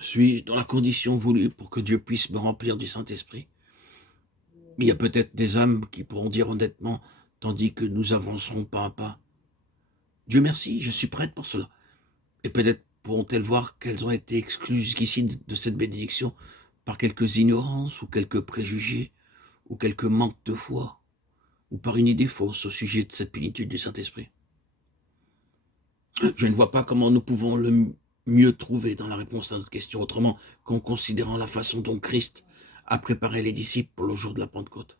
Suis-je dans la condition voulue pour que Dieu puisse me remplir du Saint-Esprit? Il y a peut-être des âmes qui pourront dire honnêtement, tandis que nous avancerons pas à pas. Dieu merci, je suis prête pour cela. Et peut-être pourront-elles voir qu'elles ont été exclues jusqu'ici de cette bénédiction par quelques ignorances ou quelques préjugés ou quelques manques de foi ou par une idée fausse au sujet de cette plénitude du Saint-Esprit. Je ne vois pas comment nous pouvons le mieux trouver dans la réponse à notre question autrement qu'en considérant la façon dont Christ a préparé les disciples pour le jour de la Pentecôte.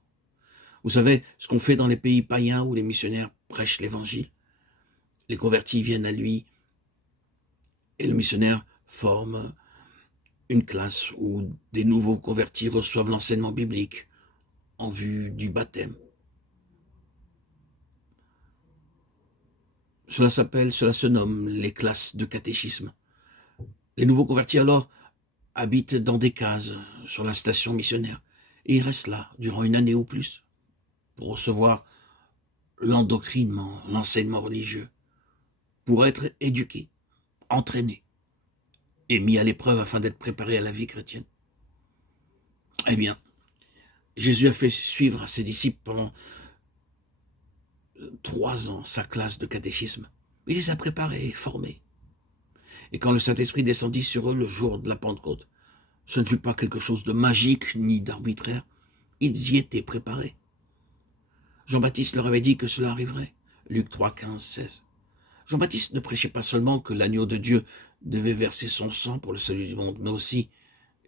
Vous savez, ce qu'on fait dans les pays païens où les missionnaires prêchent l'évangile, les convertis viennent à lui et le missionnaire forme une classe où des nouveaux convertis reçoivent l'enseignement biblique en vue du baptême. Cela se nomme les classes de catéchisme. Les nouveaux convertis alors habitent dans des cases sur la station missionnaire et ils restent là durant une année ou plus pour recevoir l'endoctrinement, l'enseignement religieux, pour être éduqués, entraînés et mis à l'épreuve afin d'être préparés à la vie chrétienne. Eh bien, Jésus a fait suivre à ses disciples pendant 3 ans sa classe de catéchisme. Il les a préparés et formés. Et quand le Saint-Esprit descendit sur eux le jour de la Pentecôte, ce ne fut pas quelque chose de magique ni d'arbitraire. Ils y étaient préparés. Jean-Baptiste leur avait dit que cela arriverait. Luc 3, 15, 16. Jean-Baptiste ne prêchait pas seulement que l'agneau de Dieu devait verser son sang pour le salut du monde, mais aussi,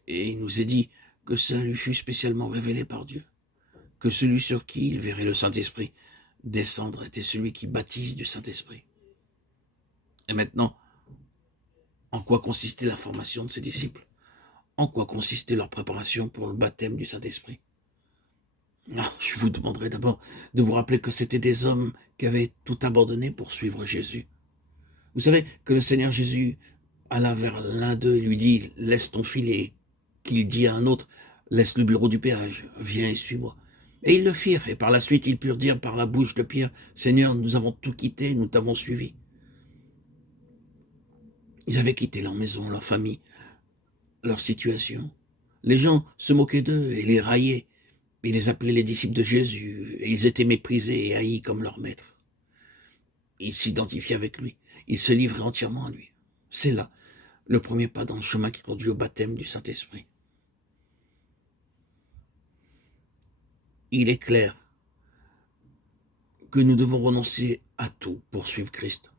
et il nous est dit, que cela lui fut spécialement révélé par Dieu, que celui sur qui il verrait le Saint-Esprit descendre était celui qui baptise du Saint-Esprit. Et maintenant, en quoi consistait la formation de ses disciples? En quoi consistait leur préparation pour le baptême du Saint-Esprit? Je vous demanderai d'abord de vous rappeler que c'étaient des hommes qui avaient tout abandonné pour suivre Jésus. Vous savez que le Seigneur Jésus alla vers l'un d'eux et lui dit « Laisse ton filet », qu'il dit à un autre « Laisse le bureau du péage, viens et suis-moi ». Et ils le firent, et par la suite ils purent dire par la bouche de Pierre « Seigneur, nous avons tout quitté, nous t'avons suivi ». Ils avaient quitté leur maison, leur famille, leur situation. Les gens se moquaient d'eux et les raillaient. Ils les appelaient les disciples de Jésus, et ils étaient méprisés et haïs comme leur maître. Ils s'identifiaient avec lui, ils se livraient entièrement à lui. C'est là le premier pas dans le chemin qui conduit au baptême du Saint-Esprit. Il est clair que nous devons renoncer à tout pour suivre Christ.